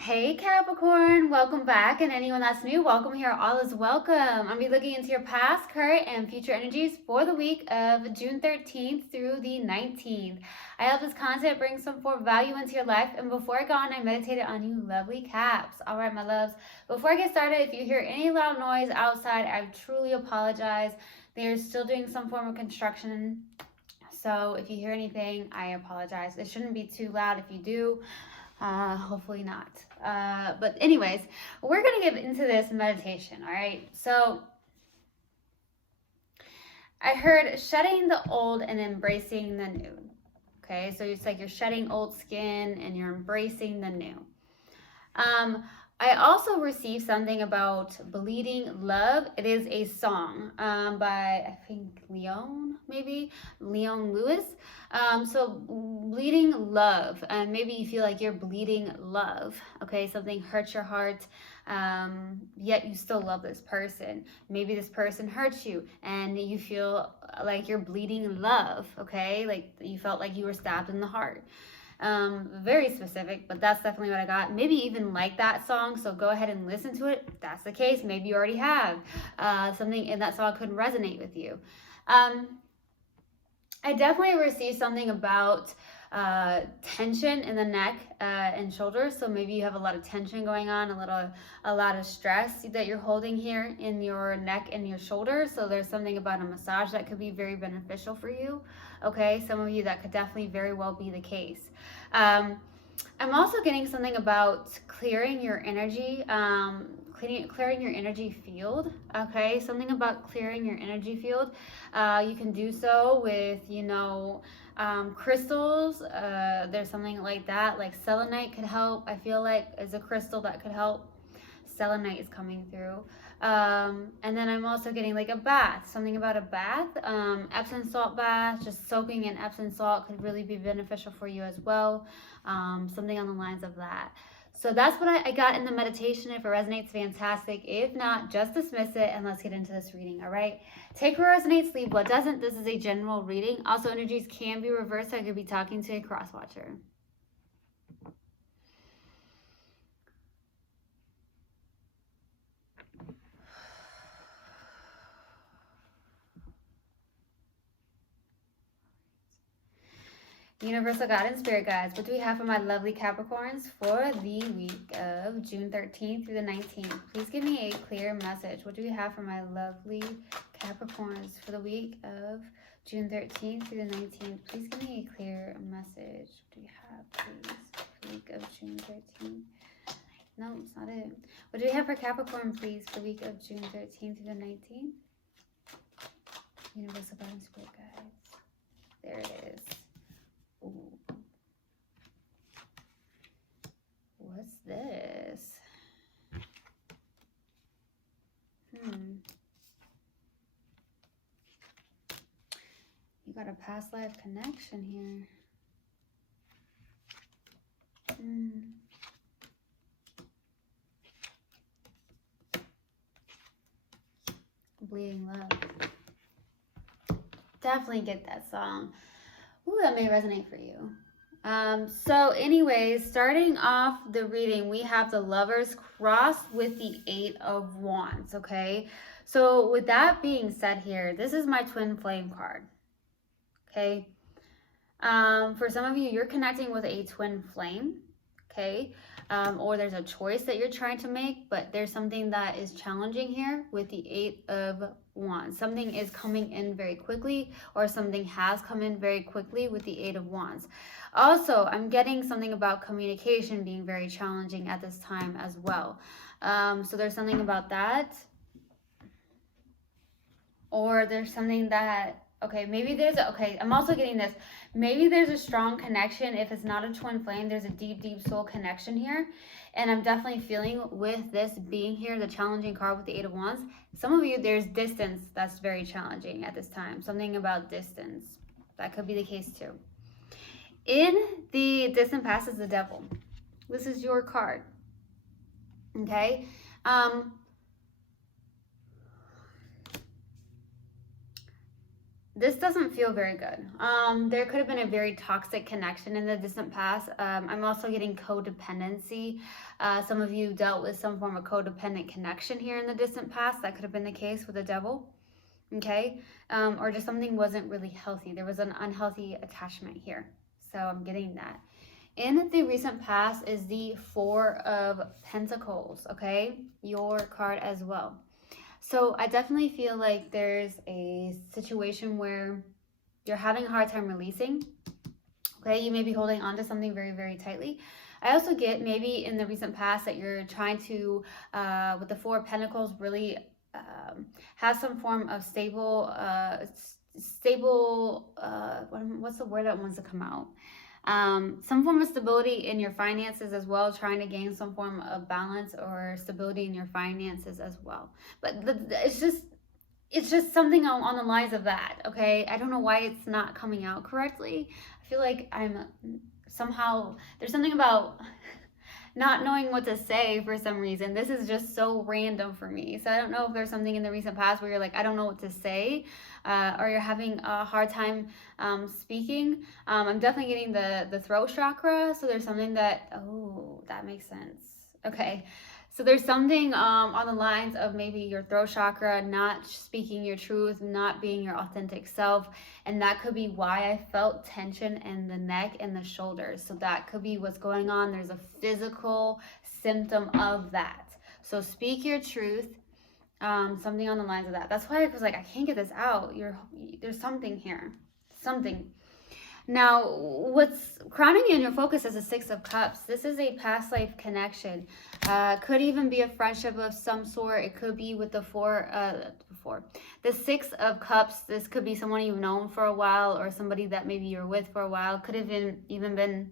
Hey Capricorn, welcome back, and anyone that's new, welcome here. All is welcome. I'll be looking into your past, current, and future energies for the week of June 13th through the 19th. I hope this content brings some form of value into your life, and before I go on, I meditated on you lovely Caps. All right, my loves, before I get started, if you hear any loud noise outside, I truly apologize. They're still doing some form of construction, so if you hear anything, I apologize. It shouldn't be too loud. If you do, hopefully not. But anyways, we're going to get into this meditation, all right? So I heard shedding the old and embracing the new. Okay, so it's like you're shedding old skin and you're embracing the new. I also received something about Bleeding Love. It is a song by, I think, Leon Lewis. So Bleeding Love, and maybe you feel like you're bleeding love, okay? Something hurts your heart, yet you still love this person. Maybe this person hurts you and you feel like you're bleeding love, okay? Like you felt like you were stabbed in the heart. Very specific, but that's definitely what I got. Maybe even like that song, so go ahead and listen to it. If that's the case, maybe you already have. Something in that song could resonate with you. I definitely received something about tension in the neck and shoulders. So maybe you have a lot of tension going on, a lot of stress that you're holding here in your neck and your shoulders. So there's something about a massage that could be very beneficial for you. Okay, some of you that could definitely very well be the case. I'm also getting something about clearing your energy, clearing your energy field. Okay, something about clearing your energy field. You can do so with, crystals. There's something like that, like selenite could help. I feel like is a crystal that could help. Selenite is coming through. And then I'm also getting like a bath, something about a bath, Epsom salt bath. Just soaking in Epsom salt could really be beneficial for you as well. Something on the lines of that. So that's what I got in the meditation. If it resonates, fantastic. If not, just dismiss it and let's get into this reading. All right, take what resonates, leave what doesn't. This is a general reading. Also, energies can be reversed. I could be talking to a cross watcher. Universal God and Spirit Guides, what do we have for my lovely Capricorns for the week of June 13th through the 19th? Please give me a clear message. What do we have for my lovely Capricorns for the week of June 13th through the 19th? Please give me a clear message. What do we have, please, for the week of June 13th? No, it's not it. What do we have for Capricorn, please, for the week of June 13th through the 19th? Universal God and Spirit Guides. There it is. Ooh. What's this? You got a past life connection here. Bleeding Love. Definitely get that song. Ooh, that may resonate for you. So anyways, starting off the reading, we have the Lovers crossed with the 8 of Wands, okay? So with that being said here, this is my twin flame card, okay? For some of you, you're connecting with a twin flame, okay? Or there's a choice that you're trying to make, but there's something that is challenging here with the 8 of Wands. Something is coming in very quickly, or something has come in very quickly with the 8 of Wands. Also, I'm getting something about communication being very challenging at this time as well. So there's something about that. Or there's something that, okay, maybe there's I'm also getting this. Maybe there's a strong connection. If it's not a twin flame, there's a deep, deep soul connection here. And I'm definitely feeling with this being here, the challenging card with the 8 of Wands. Some of you, there's distance that's very challenging at this time. Something about distance. That could be the case too. In the distant past is the Devil. This is your card. Okay? this doesn't feel very good. There could have been a very toxic connection in the distant past. I'm also getting codependency. Some of you dealt with some form of codependent connection here in the distant past. That could have been the case with the devil. Okay. Or just something wasn't really healthy. There was an unhealthy attachment here. So I'm getting that. In the recent past is the Four of Pentacles. Okay. Your card as well. So I definitely feel like there's a situation where you're having a hard time releasing. Okay, you may be holding on to something very, very tightly. I also get maybe in the recent past that you're trying to, with the Four of Pentacles, really have some form of stable, what's the word that wants to come out? Some form of stability in your finances as well, trying to gain some form of balance or stability in your finances as well. But it's just something on the lines of that, okay? I don't know why it's not coming out correctly. I feel like I'm somehow, there's something about not knowing what to say for some reason. This is just so random for me. So I don't know if there's something in the recent past where you're like, I don't know what to say, or you're having a hard time speaking. I'm definitely getting the throat chakra. So there's something that, oh, that makes sense. Okay. So there's something on the lines of maybe your throat chakra, not speaking your truth, not being your authentic self. And that could be why I felt tension in the neck and the shoulders. So that could be what's going on. There's a physical symptom of that. So speak your truth. Something on the lines of that. That's why I was like, I can't get this out. There's something here. Something. Now, what's crowning you in your focus is the Six of Cups. This is a past life connection. Could even be a friendship of some sort. It could be with the the Six of Cups. This could be someone you've known for a while, or somebody that maybe you're with for a while. Could have even been,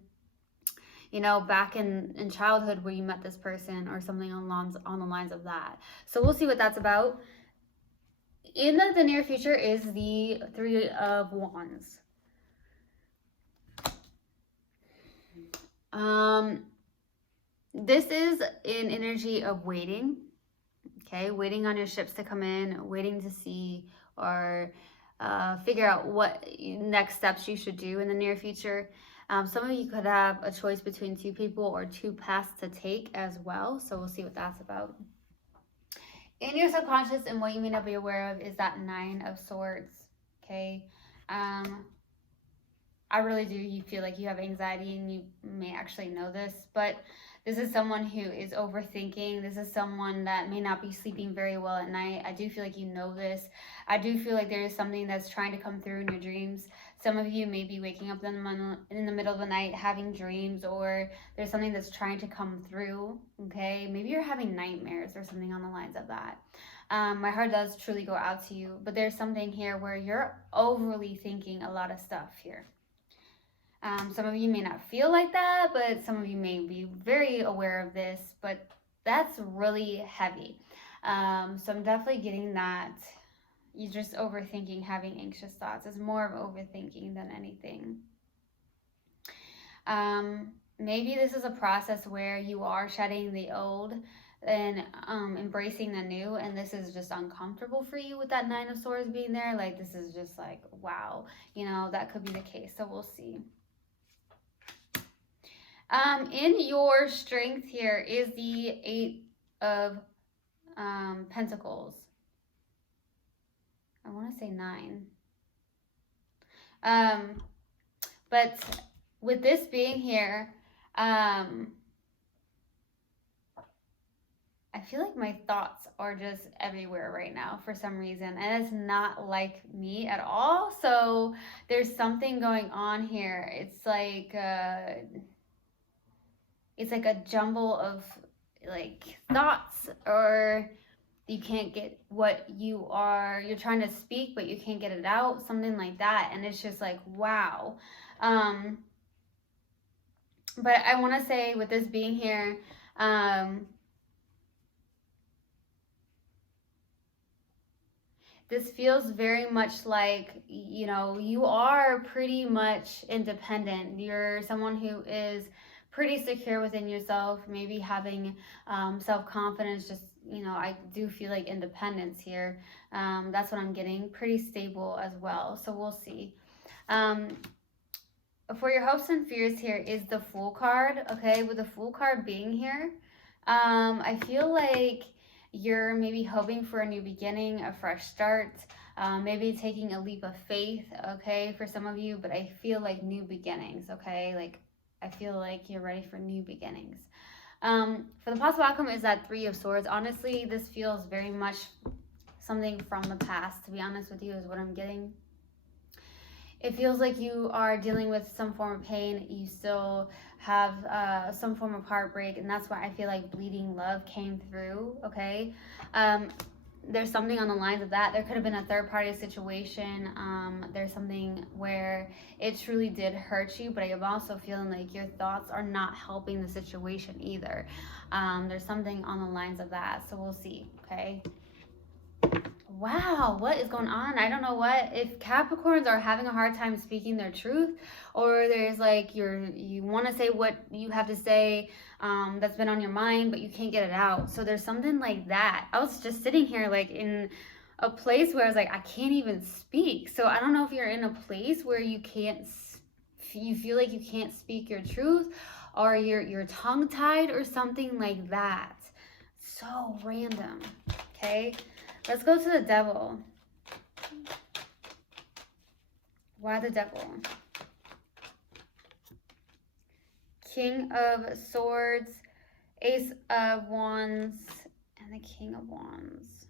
you know, back in childhood where you met this person, or something on the lines of that. So we'll see what that's about. In the near future is the Three of Wands. This is an energy of waiting, okay? Waiting on your ships to come in, waiting to see or figure out what next steps you should do in the near future. Some of you could have a choice between two people or two paths to take as well. So we'll see what that's about. In your subconscious, and what you may not be aware of, is that Nine of Swords, okay? I really do. You feel like you have anxiety, and you may actually know this, but this is someone who is overthinking. This is someone that may not be sleeping very well at night. I do feel like you know this. I do feel like there is something that's trying to come through in your dreams. Some of you may be waking up in the middle of the night having dreams, or there's something that's trying to come through, okay? Maybe you're having nightmares or something on the lines of that. My heart does truly go out to you, but there's something here where you're overly thinking a lot of stuff here. Some of you may not feel like that, but some of you may be very aware of this, but that's really heavy. So I'm definitely getting that you're just overthinking, having anxious thoughts. It's more of overthinking than anything. Maybe this is a process where you are shedding the old and embracing the new, and this is just uncomfortable for you with that Nine of Swords being there. Like, this is just like, wow, you know, that could be the case. So we'll see. In your strength here is the Eight of Pentacles. I want to say 9. But with this being here, I feel like my thoughts are just everywhere right now for some reason, and it's not like me at all. So there's something going on here. It's like a jumble of like thoughts, or you can't get what you're trying to speak, but you can't get it out, something like that. And it's just like, wow. But I want to say, with this being here, this feels very much like, you know, you are pretty much independent. You're someone who is pretty secure within yourself, maybe having self-confidence, just, you know, I do feel like independence here. That's what I'm getting. Pretty stable as well. So we'll see. For your hopes and fears here is the Fool card. Okay, with the Fool card being here, I feel like you're maybe hoping for a new beginning, a fresh start, maybe taking a leap of faith, okay, for some of you, but I feel like new beginnings, okay, like I feel like you're ready for new beginnings. For the possible outcome is that Three of Swords. Honestly, this feels very much something from the past, to be honest with you, is what I'm getting. It feels like you are dealing with some form of pain. You still have some form of heartbreak, and that's why I feel like bleeding love came through, okay? There's something on the lines of that. There could have been a third-party situation. There's something where it truly did hurt you, but I'm also feeling like your thoughts are not helping the situation either. There's something on the lines of that, so we'll see, okay? Wow, what is going on? I don't know what, if Capricorns are having a hard time speaking their truth, or there's like you want to say what you have to say, that's been on your mind, but you can't get it out. So there's something like that. I was just sitting here like in a place where I was like, I can't even speak. So I don't know if you're in a place where you feel like you can't speak your truth, or you're tongue tied or something like that. So random. Okay. Let's go to the Devil. Why the Devil? King of Swords, Ace of Wands, and the King of Wands.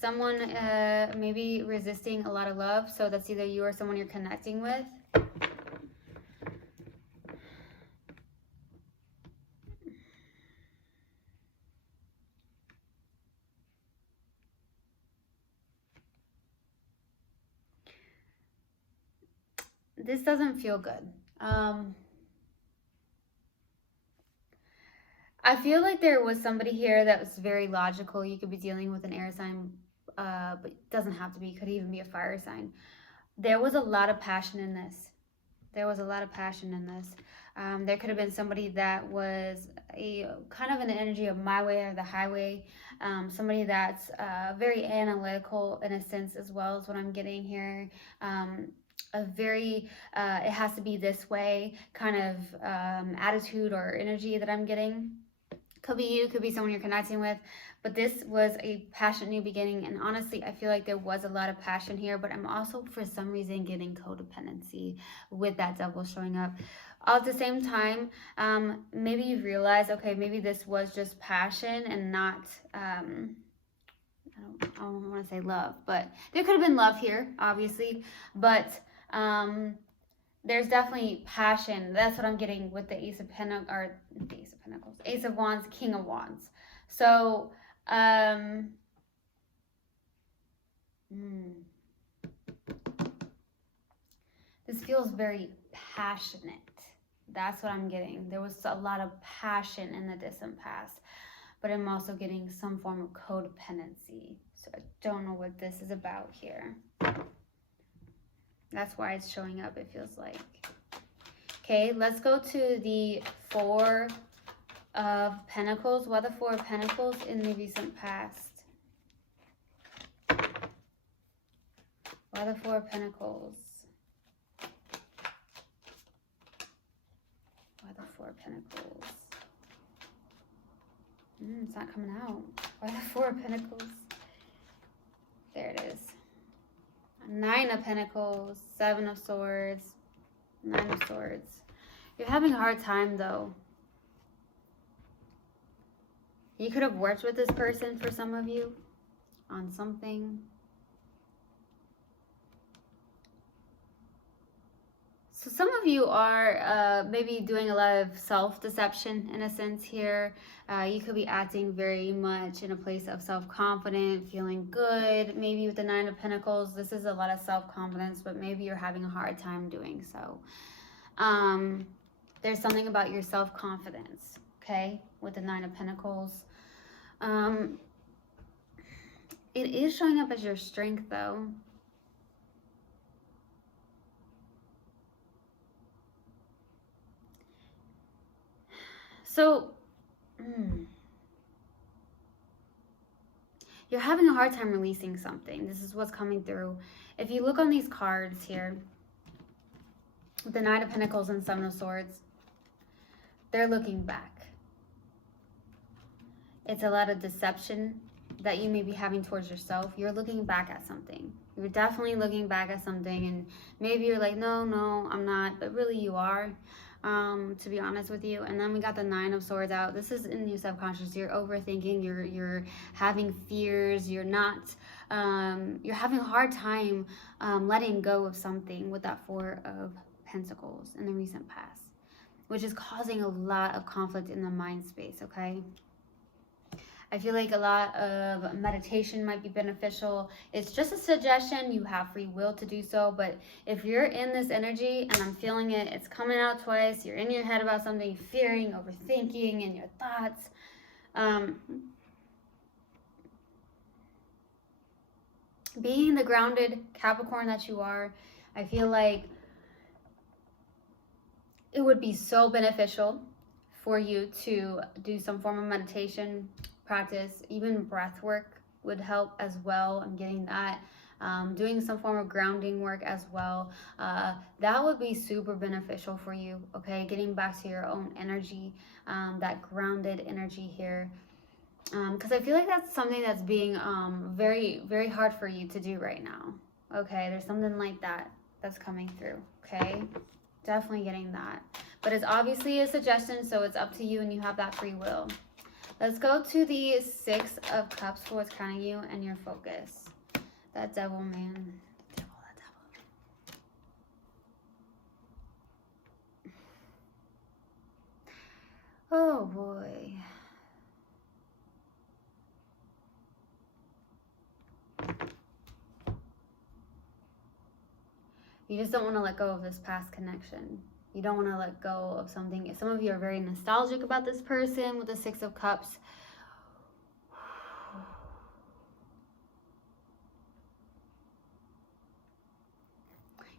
Someone maybe resisting a lot of love. So that's either you or someone you're connecting with. This doesn't feel good. I feel like there was somebody here that was very logical. You could be dealing with an air sign, but it doesn't have to be. It could even be a fire sign. There was a lot of passion in this. There was a lot of passion in this. There could have been somebody that was a kind of an energy of my way or the highway. Somebody that's very analytical in a sense as well as what I'm getting here. A very it has to be this way kind of attitude or energy that I'm getting. Could be you, could be someone you're connecting with, but this was a passionate new beginning, and honestly I feel like there was a lot of passion here, but I'm also for some reason getting codependency with that Devil showing up. At the same time, maybe you've realized, okay, maybe this was just passion and not I don't want to say love, but there could have been love here, obviously, but there's definitely passion. That's what I'm getting with the Ace of Pentacles, or the Ace of Pentacles, Ace of Wands, King of Wands. So, this feels very passionate. That's what I'm getting. There was a lot of passion in the distant past, but I'm also getting some form of codependency. So I don't know what this is about here. That's why it's showing up, it feels like. Okay, let's go to the Four of Pentacles. Why the Four of Pentacles in the recent past? Why the Four of Pentacles? Why the Four of Pentacles? It's not coming out. Why the Four of Pentacles? There it is. Nine of Pentacles, Seven of Swords, Nine of Swords. You're having a hard time though. You could have worked with this person for some of you on something. So some of you are maybe doing a lot of self-deception in a sense here. You could be acting very much in a place of self-confident, feeling good. Maybe with the Nine of Pentacles, this is a lot of self-confidence, but maybe you're having a hard time doing so. There's something about your self-confidence, okay, with the Nine of Pentacles. It is showing up as your strength, though. So, you're having a hard time releasing something. This is what's coming through. If you look on these cards here, the Knight of Pentacles and Seven of Swords, they're looking back. It's a lot of deception that you may be having towards yourself. You're looking back at something. You're definitely looking back at something, and maybe you're like, no, I'm not, but really you are, to be honest with you. And then we got the Nine of Swords out. This is in your subconscious. You're overthinking, you're having fears, you're having a hard time letting go of something with that Four of Pentacles in the recent past, which is causing a lot of conflict in the mind space, okay? I feel like a lot of meditation might be beneficial. It's just a suggestion. You have free will to do so. But if you're in this energy, and I'm feeling it, it's coming out twice. You're in your head about something, fearing, overthinking, and your thoughts. Being the grounded Capricorn that you are, I feel like it would be so beneficial for you to do some form of meditation practice. Even breath work would help as well. I'm getting that. Doing some form of grounding work as well. That would be super beneficial for you, okay? Getting back to your own energy, that grounded energy here. Because I feel like that's something that's being very, very hard for you to do right now, okay? There's something like that that's coming through, okay? Definitely getting that. But it's obviously a suggestion, so it's up to you, and you have that free will. Let's go to the Six of Cups for what's crowning you and your focus. That devil, man. That devil. Oh, boy. You just don't want to let go of this past connection. You don't want to let go of something. Some of you are very nostalgic about this person with the Six of Cups.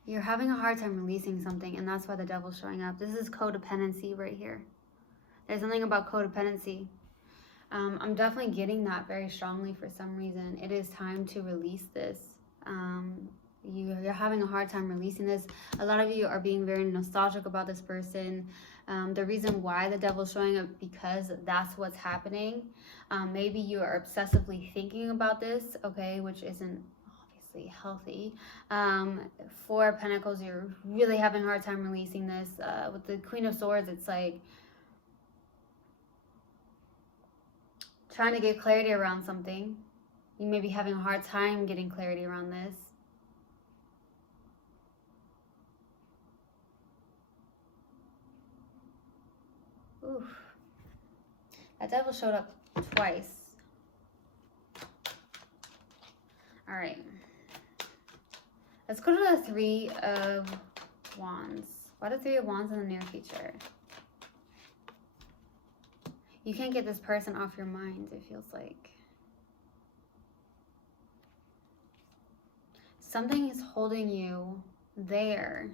You're having a hard time releasing something, and that's why the devil's showing up. This is codependency right here. There's something about codependency. I'm definitely getting that very strongly for some reason. It is time to release this. You're having a hard time releasing this. A lot of you are being very nostalgic about this person. The reason why the devil's showing up, because that's what's happening. Maybe you are obsessively thinking about this, okay, which isn't obviously healthy. Four of Pentacles, you're really having a hard time releasing this. With the Queen of Swords, it's like trying to get clarity around something. You may be having a hard time getting clarity around this. Oof. That devil showed up twice. All right. Let's go to the Three of Wands. Why the Three of Wands in the near future? You can't get this person off your mind, it feels like. Something is holding you there.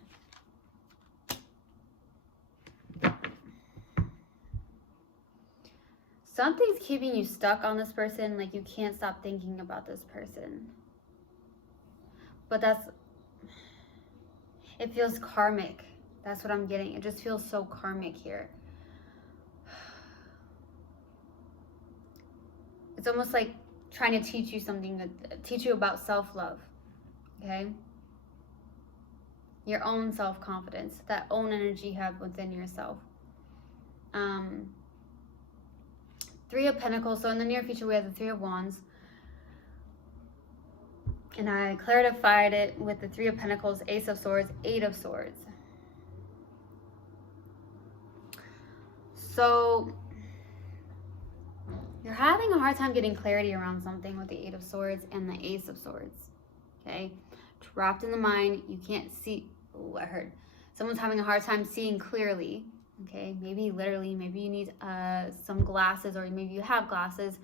Something's keeping you stuck on this person, like you can't stop thinking about this person. But it feels karmic. That's what I'm getting. It just feels so karmic here. It's almost like trying to teach you something, teach you about self-love, okay? Your own self-confidence, that own energy you have within yourself. Three of Pentacles. So in the near future, we have the Three of Wands. And I clarified it with the Three of Pentacles, Ace of Swords, Eight of Swords. So you're having a hard time getting clarity around something with the Eight of Swords and the Ace of Swords. Okay? Trapped in the mind. You can't see. Oh, I heard. Someone's having a hard time seeing clearly. Okay, maybe literally, maybe you need some glasses, or maybe you have glasses.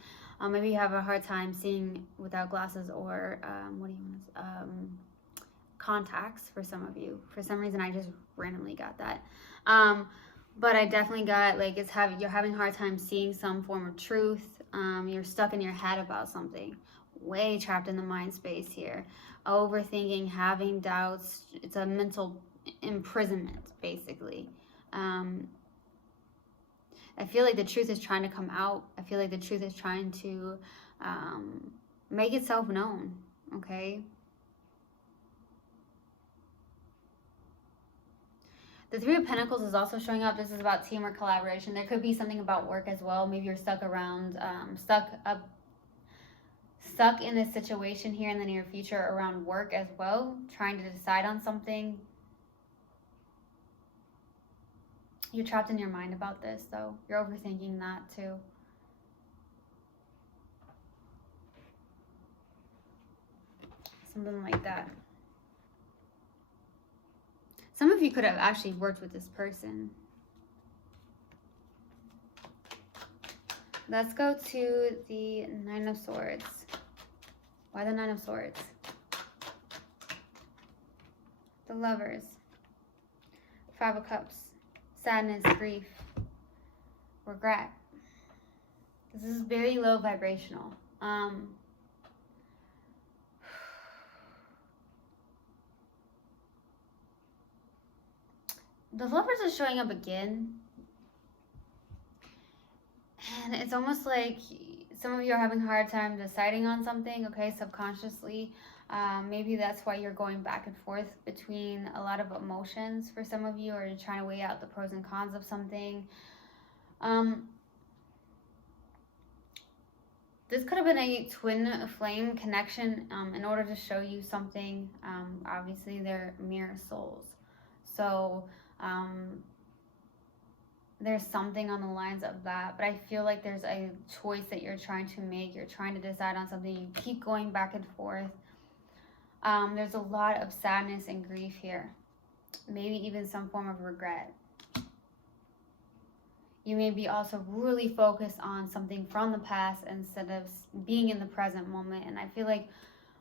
Maybe you have a hard time seeing without glasses, or contacts for some of you. For some reason, I just randomly got that. But I definitely got, like, you're having a hard time seeing some form of truth. You're stuck in your head about something. Way trapped in the mind space here. Overthinking, having doubts. It's a mental imprisonment, basically. I feel like the truth is trying to come out. I feel like the truth is trying to make itself known, okay? The Three of Pentacles is also showing up. This is about teamwork, collaboration. There could be something about work as well. Maybe you're stuck in a situation here in the near future around work as well, trying to decide on something. You're trapped in your mind about this, though. You're overthinking that too. Something like that. Some of you could have actually worked with this person. Let's go to the Nine of Swords. Why the Nine of Swords? The Lovers. Five of Cups. Sadness, grief, regret. This is very low vibrational. The Lovers are showing up again. And it's almost like some of you are having a hard time deciding on something, okay, subconsciously. Maybe that's why you're going back and forth between a lot of emotions for some of you, or you're trying to weigh out the pros and cons of something. This could have been a twin flame connection in order to show you something. Obviously, they're mirror souls. So there's something on the lines of that, but I feel like there's a choice that you're trying to make. You're trying to decide on something. You keep going back and forth. There's a lot of sadness and grief here. Maybe even some form of regret. You may be also really focused on something from the past instead of being in the present moment. And I feel like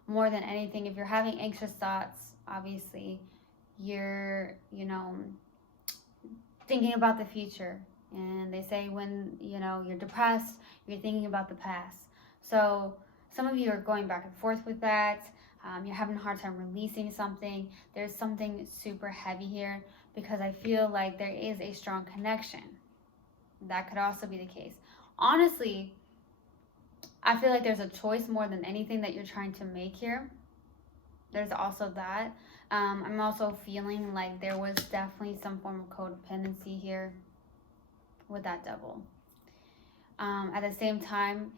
more than anything, if you're having anxious thoughts, obviously, you're, thinking about the future. And they say when, you're depressed, you're thinking about the past. So some of you are going back and forth with that. You're having a hard time releasing something. There's something super heavy here because I feel like there is a strong connection. That could also be the case. Honestly, I feel like there's a choice more than anything that you're trying to make here. There's also that. I'm also feeling like there was definitely some form of codependency here with that Devil. At the same time,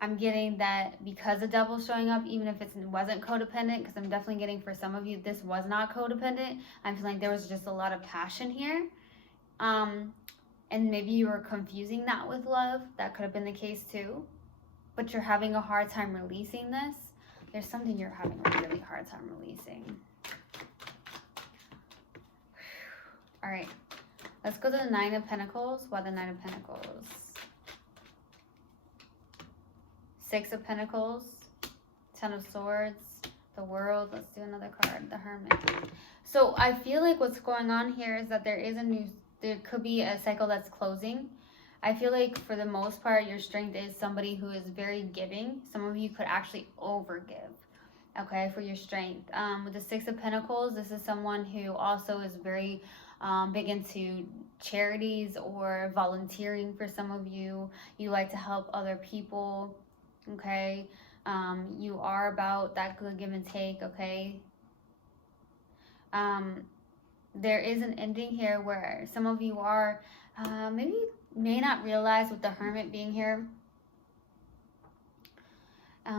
I'm getting that because the Devil's showing up, even if it wasn't codependent, because I'm definitely getting for some of you, this was not codependent. I'm feeling like there was just a lot of passion here. And maybe you were confusing that with love. That could have been the case too. But you're having a hard time releasing this. There's something you're having a really hard time releasing. All right. Let's go to the Nine of Pentacles. Why the Nine of Pentacles? Six of Pentacles. Ten of Swords. The World. Let's do another card. The Hermit. So I feel like what's going on here is that there could be a cycle that's closing. I feel like for the most part, your strength is somebody who is very giving. Some of you could actually overgive, okay, for your strength. With the Six of Pentacles, this is someone who also is very big into charities or volunteering for some of you. You like to help other people, okay? You are about that good give and take, okay? There is an ending here where some of you are may not realize with the Hermit being here.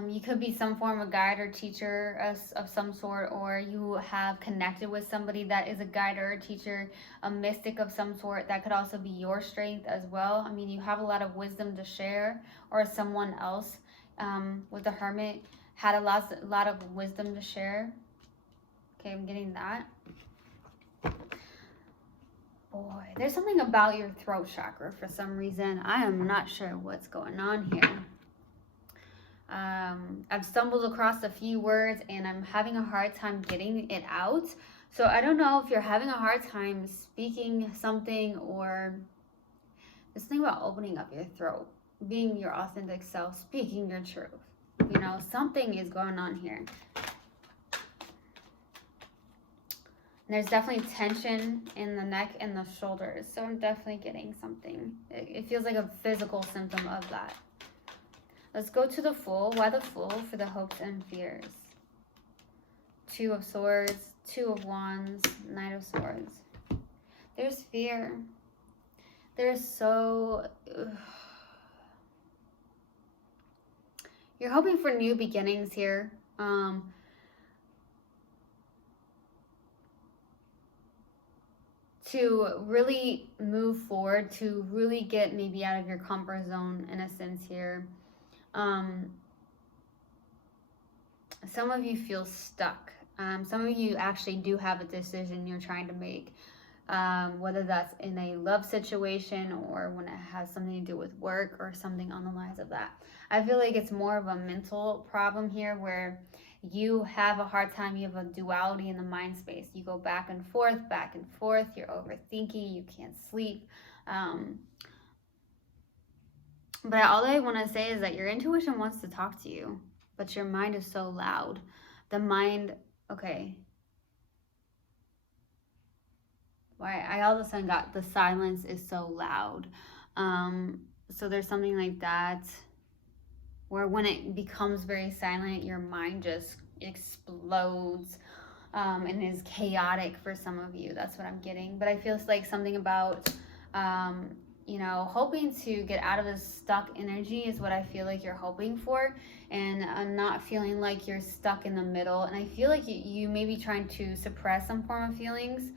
You could be some form of guide or teacher of some sort, or you have connected with somebody that is a guide or a teacher, a mystic of some sort. That could also be your strength as well. I mean, you have a lot of wisdom to share, or someone else with the Hermit had a lot of wisdom to share. Okay, I'm getting that. Boy, there's something about your throat chakra for some reason. I am not sure what's going on here. I've stumbled across a few words and I'm having a hard time getting it out. So I don't know if you're having a hard time speaking something, or this thing about opening up your throat, being your authentic self, speaking your truth. You know, something is going on here. And there's definitely tension in the neck and the shoulders. So I'm definitely getting something. It feels like a physical symptom of that. Let's go to the Fool. Why the Fool? For the hopes and fears. Two of Swords, Two of Wands, Knight of Swords. There's fear. There's so... You're hoping for new beginnings here. To really move forward, to really get maybe out of your comfort zone in a sense here. Some of you feel stuck. Some of you actually do have a decision you're trying to make, whether that's in a love situation or when it has something to do with work or something on the lines of that. I feel like it's more of a mental problem here where you have a hard time. You have a duality in the mind space. You go back and forth, you're overthinking, you can't sleep. But all I want to say is that your intuition wants to talk to you, but your mind is so loud. The mind, okay. Why I all of a sudden got the silence is so loud. So there's something like that where when it becomes very silent, your mind just explodes and is chaotic for some of you. That's what I'm getting. But I feel like something about, you know, hoping to get out of this stuck energy is what I feel like you're hoping for. And I'm not feeling like you're stuck in the middle. And I feel like you may be trying to suppress some form of feelings.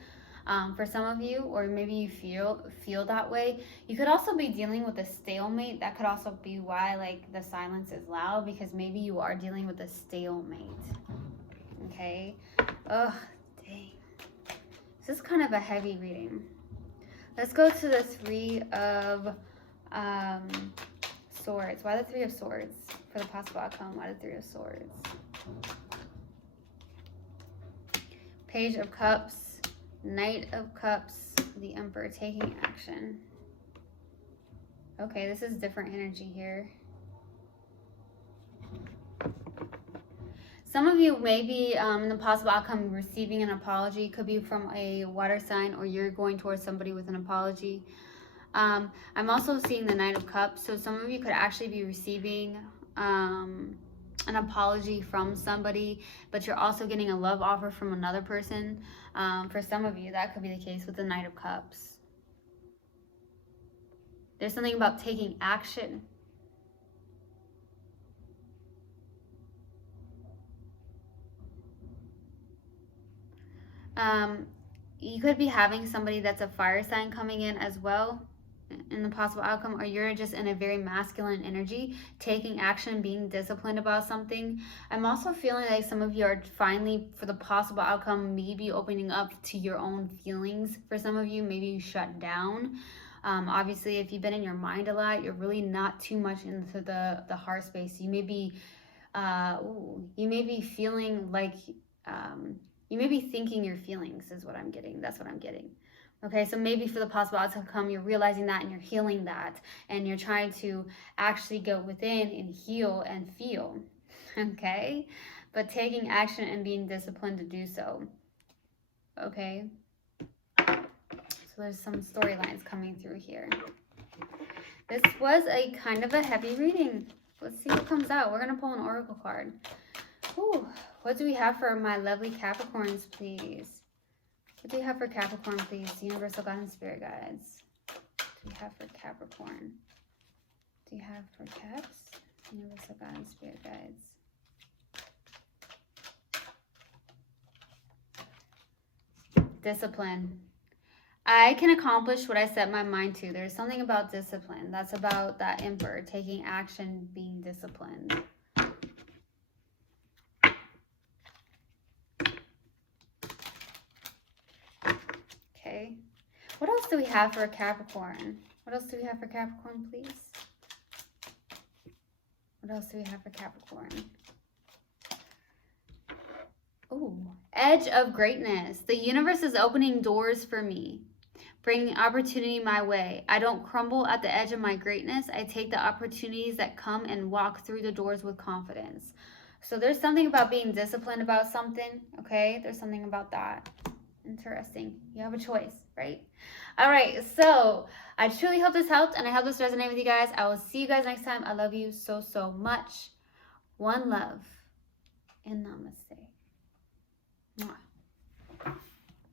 For some of you, or maybe you feel that way. You could also be dealing with a stalemate. That could also be why like the silence is loud, because maybe you are dealing with a stalemate. Okay. Ugh, dang. This is kind of a heavy reading. Let's go to the Three of Swords. Why the Three of Swords for the possible outcome? Why the Three of Swords? Page of Cups. Knight of Cups, the Emperor taking action. Okay, this is different energy here. Some of you may be in the possible outcome receiving an apology. Could be from a water sign, or you're going towards somebody with an apology. I'm also seeing the Knight of Cups. So some of you could actually be receiving an apology from somebody, but you're also getting a love offer from another person. For some of you, that could be the case with the Knight of Cups. There's something about taking action. You could be having somebody that's a fire sign coming in as well in the possible outcome, or you're just in a very masculine energy, taking action, being disciplined about something. I'm also feeling like some of you are finally, for the possible outcome, maybe opening up to your own feelings. For some of you, maybe you shut down. Obviously, if you've been in your mind a lot, you're really not too much into the heart space. You may be feeling like you may be thinking your feelings is what I'm getting. That's what I'm getting. Okay, so maybe for the possible outcome, you're realizing that and you're healing that, and you're trying to actually go within and heal and feel, okay? But taking action and being disciplined to do so, okay? So there's some storylines coming through here. This was a kind of a heavy reading. Let's see what comes out. We're going to pull an oracle card. Ooh, what do we have for my lovely Capricorns, please? What do you have for Capricorn, please? Universal God and Spirit Guides. What do you have for Capricorn? What do you have for Caps? Universal God and Spirit Guides. Discipline. I can accomplish what I set my mind to. There's something about discipline. That's about that Emperor taking action, being disciplined. Okay. What else do we have for a Capricorn? What else do we have for Capricorn, please? What else do we have for Capricorn? Oh, Edge of greatness. The universe is opening doors for me, bringing opportunity my way. I don't crumble at the edge of my greatness. I take the opportunities that come and walk through the doors with confidence. So there's something about being disciplined about something, okay? There's something about that. Interesting. You have a choice, right? All right, so I truly hope this helped, and I hope this resonated with you guys. I will see you guys next time. I love you so, so much. One love.